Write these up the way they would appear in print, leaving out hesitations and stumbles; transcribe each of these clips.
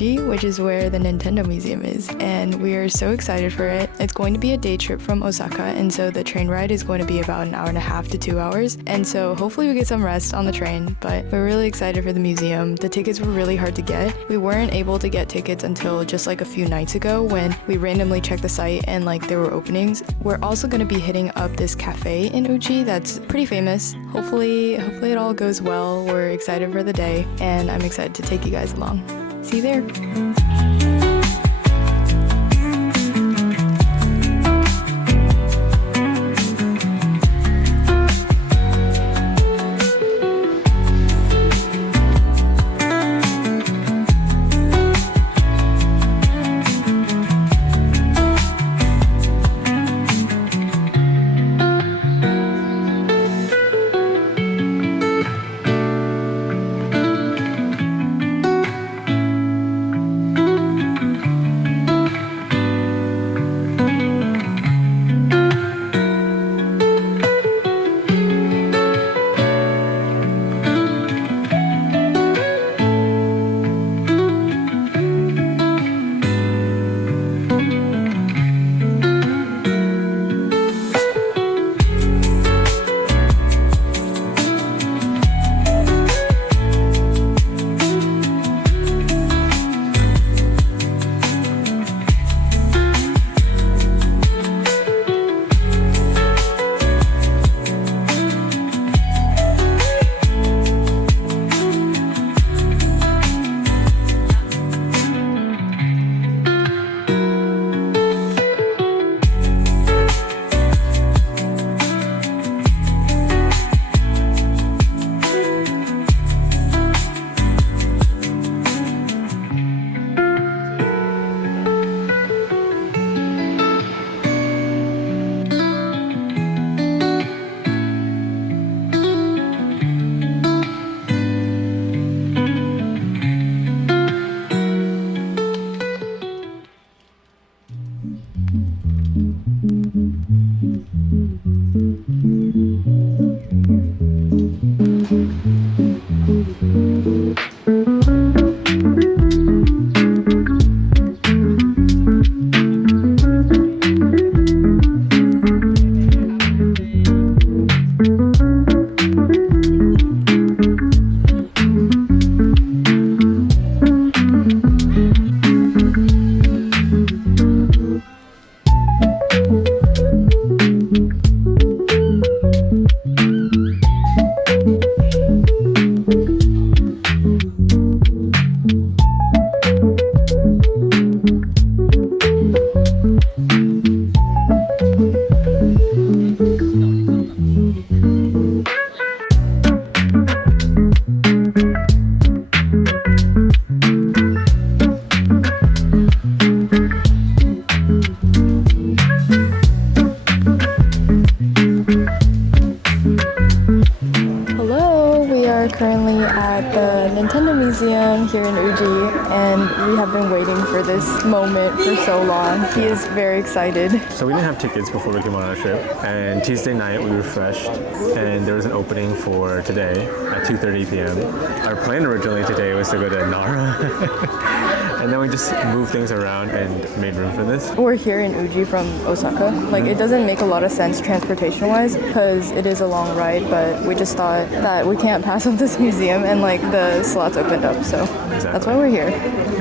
Uji, which is where the Nintendo Museum is, and we are so excited for it. It's going to be a day trip from Osaka, and so the train ride is going to be about an hour and a half to 2 hours, and so hopefully we get some rest on the train, but we're really excited for the museum. The tickets were really hard to get. We weren't able to get tickets until just like a few nights ago when we randomly checked the site and like there were openings. We're also going to be hitting up this cafe in Uji that's pretty famous. Hopefully it all goes well. We're excited for the day, and I'm excited to take you guys along. See you there. Currently at the Nintendo Museum here in Uji, and we have been waiting for this moment for so long. He is very excited. So we didn't have tickets before we came on our trip, and Tuesday night we refreshed, and there was an opening for today at 2:30 p.m. Our plan originally today was to go to Nara, and then we just moved things around and made room for this. We're here in Uji from Osaka. Like, it doesn't make a lot of sense transportation-wise because it is a long ride, but we just thought that we can't pass up this museum, and like the slots opened up, so exactly. That's why we're here.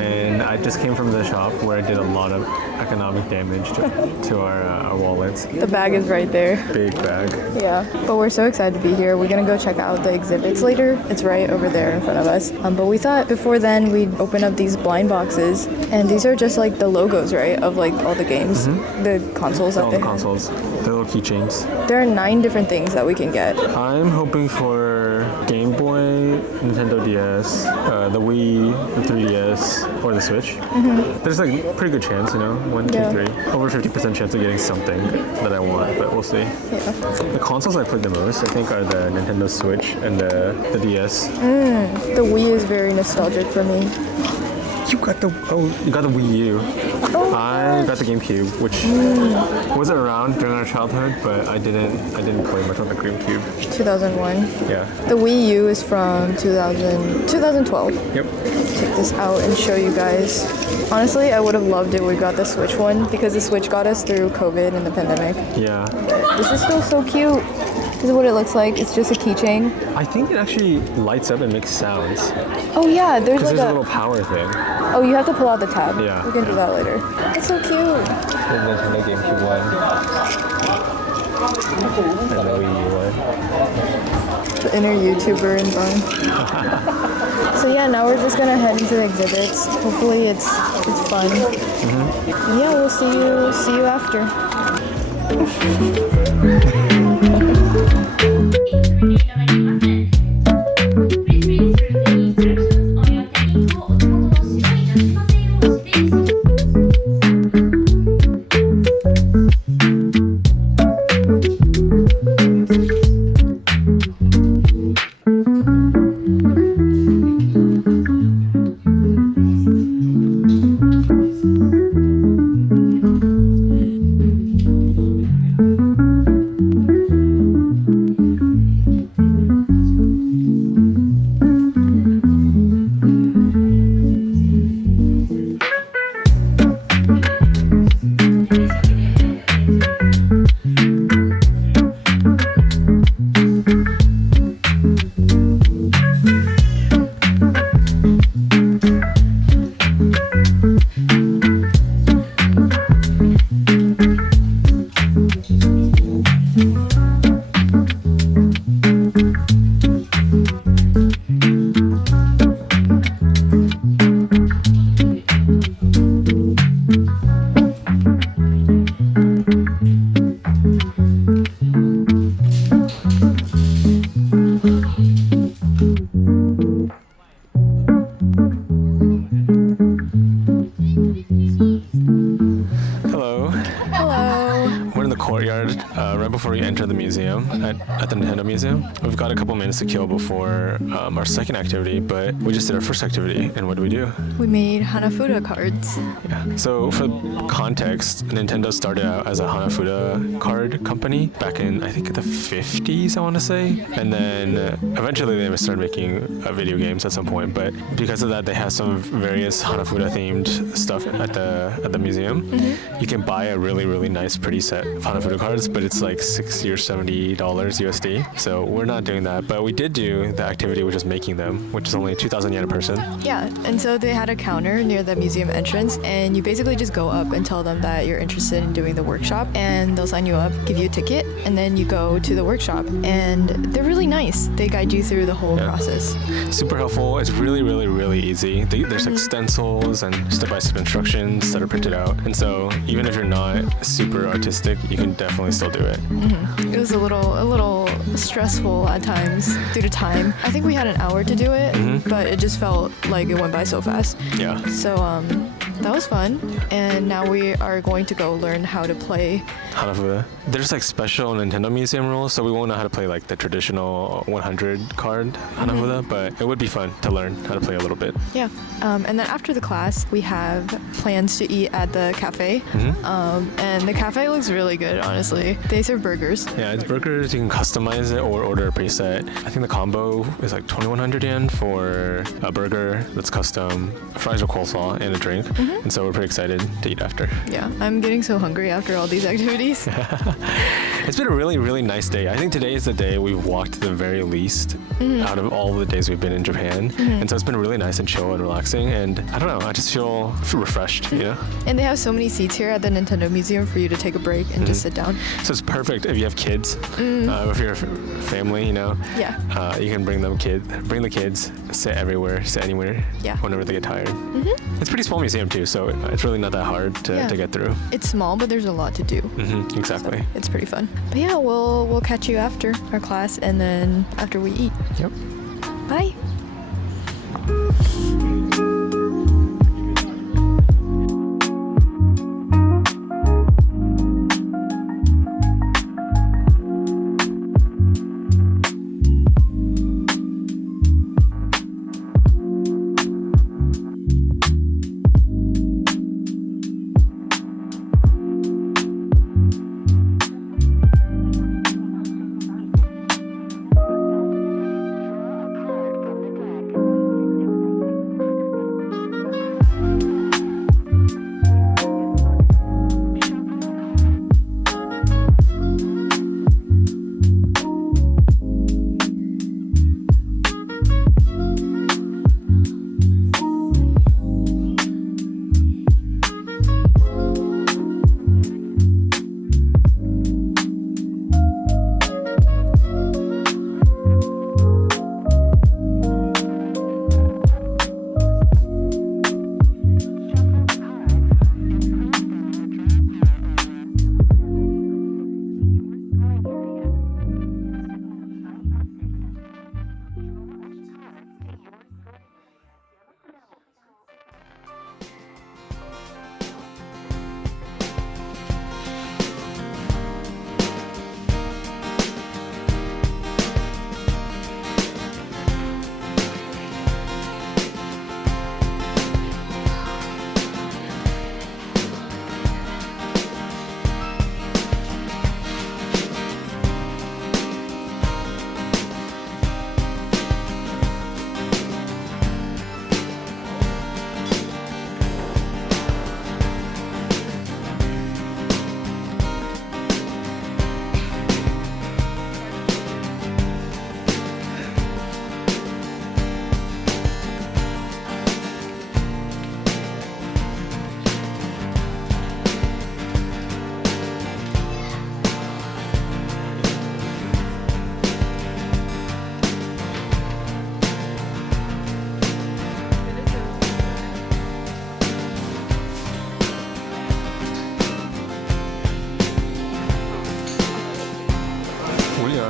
And I just came from the shop where it did a lot of economic damage to our wallets. The bag is right there. Big bag. Yeah, but we're so excited to be here. We're gonna go check out the exhibits later. It's right over there in front of us. But we thought before then we'd open up these blind boxes, and these are just like the logos, right, of like all the games, the consoles that they have. All the consoles, the little keychains. There are 9 different things that we can get. I'm hoping for Game Boy, Nintendo DS, the Wii, the 3DS, or the Switch. There's like a pretty good chance, you know, 1, 2, 3. Over 50% chance of getting something that I want, but we'll see. Yeah. The consoles I played the most, I think, are the Nintendo Switch and the DS. The Wii is very nostalgic for me. You got the Wii U. Oh, I got the GameCube, which wasn't around during our childhood, but I didn't play much on the GameCube. 2001. Yeah. The Wii U is from 2012. Yep. Take this out and show you guys. Honestly, I would have loved it. We got the Switch one because the Switch got us through COVID and the pandemic. Yeah. This is still so cute. This is what it looks like. It's just a keychain. I think it actually lights up and makes sounds. Oh yeah, there's Because like there's a little power thing. Oh, you have to pull out the tab. Yeah, We can do yeah. that later. It's so cute. The Nintendo GameCube one. And the Wii U one. The inner YouTuber in Bun. So yeah, now we're just gonna head into the exhibits. Hopefully it's fun. And yeah, we'll see you after. right before we enter the museum at the Nintendo Museum. We've got a couple minutes to kill before our second activity, but we just did our first activity, and what did we do? We made Hanafuda cards. Yeah. So for context, Nintendo started out as a Hanafuda card company back in, I think, the 50s, I want to say. And then eventually they started making video games at some point. But because of that, they have some various Hanafuda themed stuff at the museum. Mm-hmm. You can buy a really, really nice, pretty set of Hanafuda cards, but it's like $60 or $70 USD. So we're not doing that. But we did do the activity, which is making them, which is only 2,000 yen a person. Yeah, and so they had a counter near the museum entrance, and you basically just go up and tell them that you're interested in doing the workshop, and they'll sign you up, give you a ticket, and then you go to the workshop. And they're really nice. They guide you through the whole process. Super helpful. It's really, really, really easy. There's like stencils and step-by-step instructions that are printed out. And so even if you're not super artistic, you can definitely still do it. Mm-hmm. It was a little stressful at times due to time. I think we had an hour to do it, but it just felt like it went by so fast. Yeah. So that was fun, and now we are going to go learn how to play Hanafuda. There's like special Nintendo Museum rules, so we won't know how to play like the traditional 100 card Hanafuda, but it would be fun to learn how to play a little bit. Yeah. And then after the class, we have plans to eat at the cafe. And the cafe looks really good, honestly. They serve burgers. Yeah, it's burgers. You can customize it or order a preset. I think the combo is like 2,100 yen for a burger that's custom, fries or coleslaw, and a drink. And so we're pretty excited to eat after. Yeah, I'm getting so hungry after all these activities. It's been a really, really nice day. I think today is the day we've walked the very least out of all the days we've been in Japan. And so it's been really nice and chill and relaxing. And I don't know, I just feel refreshed, you know? And they have so many seats here at the Nintendo Museum for you to take a break and just sit down. So it's perfect if you have kids, if you're a family, you know? Yeah. You can bring the kids, sit everywhere, sit anywhere, whenever they get tired. It's a pretty small museum too, so it's really not that hard to get through. It's small, but there's a lot to do. Exactly. So it's pretty fun. But yeah, we'll catch you after our class and then after we eat. Yep. Bye.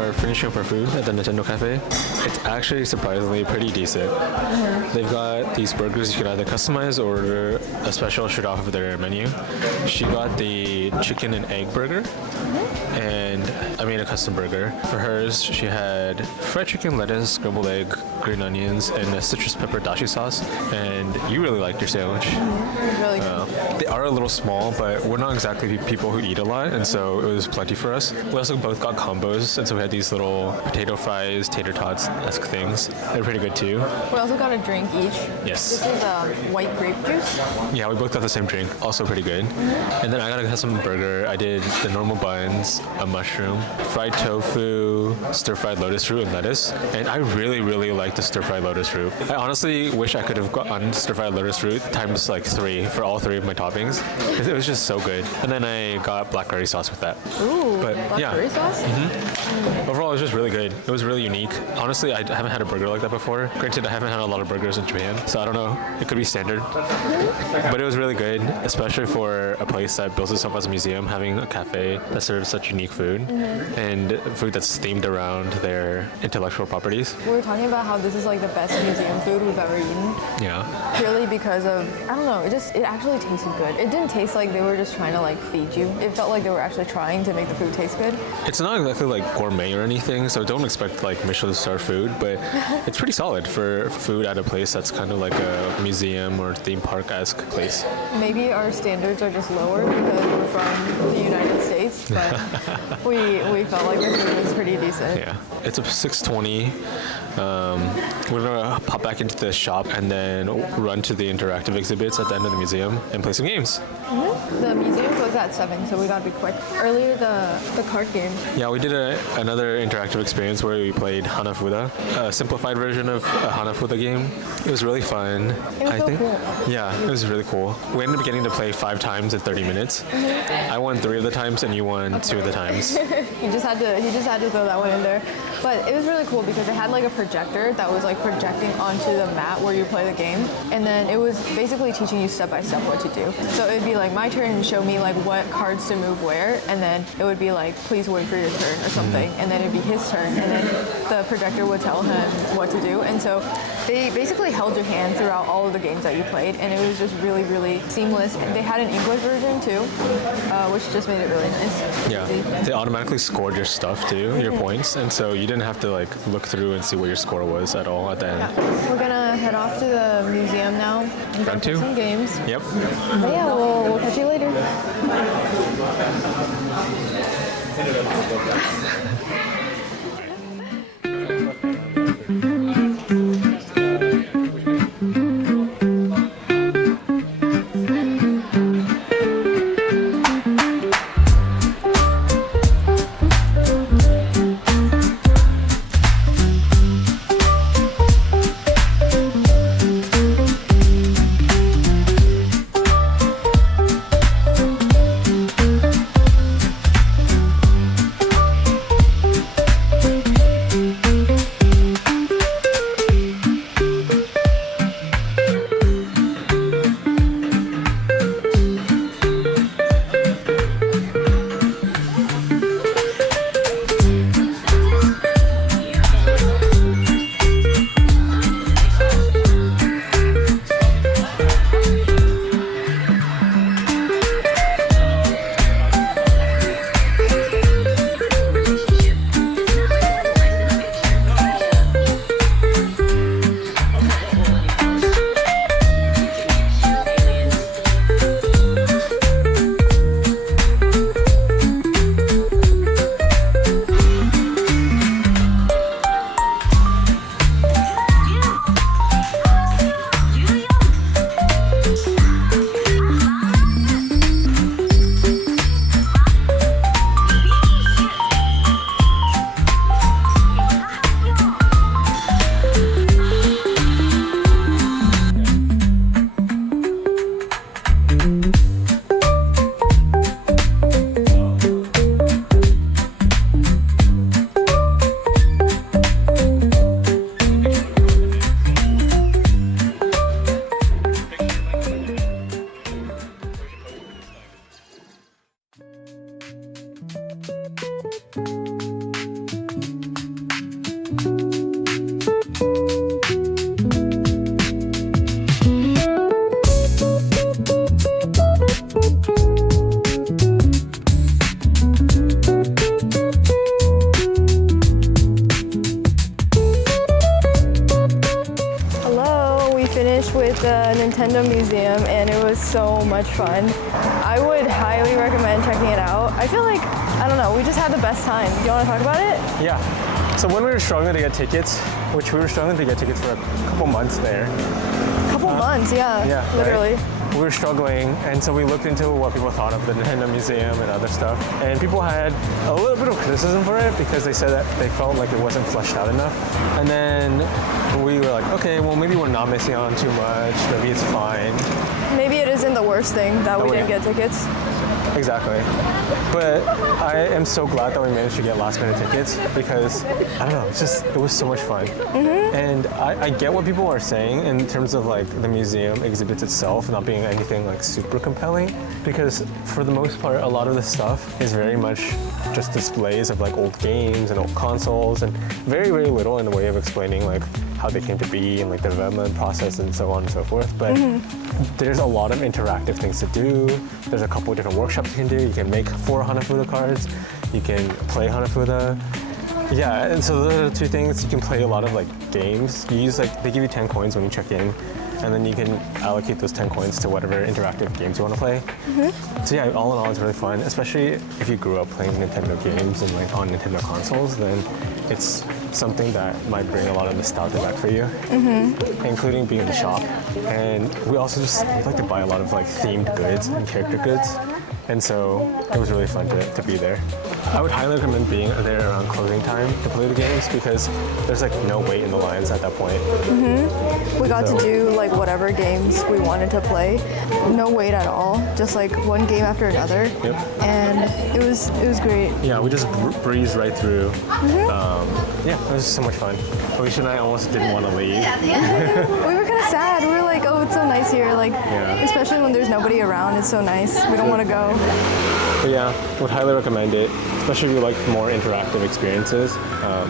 are finishing up our food at the Nintendo Cafe. It's actually surprisingly pretty decent. They've got these burgers you can either customize or order a special shirt off of their menu. She got the chicken and egg burger, and I made a custom burger. For hers, she had fried chicken, lettuce, scrambled egg, green onions, and a citrus pepper dashi sauce. And you really liked your sandwich. It's really good. They are a little small, but we're not exactly people who eat a lot, and so it was plenty for us. We also both got combos, and so we had these little potato fries, tater tots-esque things. They're pretty good too. We also got a drink each. Yes. This is white grape juice. Yeah, we both got the same drink. Also pretty good. And then I got a custom burger. I did the normal buns, a mushroom, fried tofu, stir-fried lotus root, and lettuce. And I really, really like the stir-fried lotus root. I honestly wish I could have gotten stir-fried lotus root times like 3 for all 3 of my toppings. It was just so good. And then I got black curry sauce with that. Ooh, But, black yeah. curry sauce? Overall, it was just really good. It was really unique. Honestly, I haven't had a burger like that before. Granted, I haven't had a lot of burgers in Japan, so I don't know. It could be standard. But it was really good, especially for a place that builds itself as a museum, having a cafe that serves such unique food and food that's themed around their intellectual properties. We were talking about how this is like the best museum food we've ever eaten. Yeah. Purely because of, I don't know, it actually tasted good. It didn't taste like they were just trying to like feed you. It felt like they were actually trying to make the food taste good. It's not exactly like gourmet or anything, so don't expect like Michelin star food, but it's pretty solid for food at a place that's kind of like a museum or theme park-esque place. Maybe our standards are just lower because we're from the United States, but we felt like the food was pretty decent. Yeah, it's a 6:20. We're gonna pop back into the shop and then run to the interactive exhibits at the end of the museum and play some games. The museum closed at 7, so we gotta be quick. Earlier, the card game. Yeah, we did another interactive experience where we played Hanafuda, a simplified version of a Hanafuda game. It was really fun. It was so cool. Yeah, it was really cool. We ended up getting to play 5 times in 30 minutes. I won 3 of the times and you won 2 of the times. He just had to throw that one in there. But it was really cool because it had like a projector that was like projecting onto the mat where you play the game. And then it was basically teaching you step by step what to do. So it would be like my turn and show me like what cards to move where. And then it would be like, please wait for your turn or something. And then it'd be his turn. And then the projector would tell him what to do. And so they basically held your hand throughout all of the games that you played. And it was just really, really seamless. And they had an English version too, which just made it really nice. Yeah, they automatically scored your stuff too, your points. And so you didn't have to like look through and see what your score was at all at the end. Yeah. We're gonna head off to the museum now and Round play 2? some games. Yep. But yeah, we'll catch you later. so much fun. I would highly recommend checking it out. I feel like, I don't know, we just had the best time. Do you want to talk about it? Yeah. So when we were struggling to get tickets, which we were struggling to get tickets for a couple months there. Couple months, yeah. Yeah, literally. Right? We were struggling, and so we looked into what people thought of the Nintendo Museum and other stuff. And people had a little bit of criticism for it because they said that they felt like it wasn't fleshed out enough. And then we were like, okay, well maybe we're not missing out on too much. Maybe it's fine. Maybe it isn't the worst thing that we didn't get tickets. Exactly. But I am so glad that we managed to get last minute tickets because, I don't know, it was so much fun. And I get what people are saying in terms of like the museum exhibits itself not being anything like super compelling, because for the most part, a lot of the stuff is very much just displays of like old games and old consoles, and very, very little in the way of explaining like how they came to be and like the development process and so on and so forth. But there's a lot of interactive things to do. There's a couple of different workshops you can do. You can make 4 Hanafuda cards. You can play Hanafuda. Yeah, and so those are the 2 things. You can play a lot of like games. You use like, they give you 10 coins when you check in, and then you can allocate those 10 coins to whatever interactive games you want to play. So yeah, all in all, it's really fun, especially if you grew up playing Nintendo games and like on Nintendo consoles, then it's something that might bring a lot of nostalgia back for you, including being in the shop. And we also we like to buy a lot of like themed goods and character goods. And so it was really fun to be there. I would highly recommend being there around closing time to play the games because there's like no wait in the lines at that point. We got to do like whatever games we wanted to play. No wait at all, just like one game after another. Yep. And it was great. Yeah, we just breezed right through. Yeah, it was so much fun. Alicia and I almost didn't want to leave. We were kind of sad. We were like, oh, it's so nice here. Like, especially when there's nobody around, it's so nice. We don't want to go. But yeah, would highly recommend it, especially if you like more interactive experiences.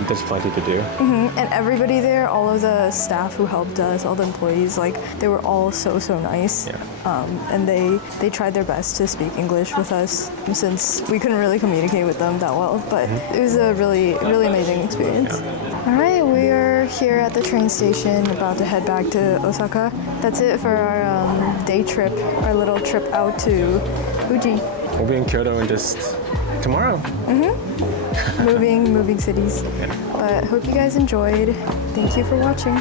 There's plenty to do. And everybody there, all of the staff who helped us, all the employees, like they were all so nice. Yeah. And they tried their best to speak English with us since we couldn't really communicate with them that well. But it was a really amazing experience. Yeah. All right, we are here at the train station, about to head back to Osaka. That's it for our day trip, our little trip out to Fuji. We'll be in Kyoto in just tomorrow. Moving cities. But hope you guys enjoyed. Thank you for watching.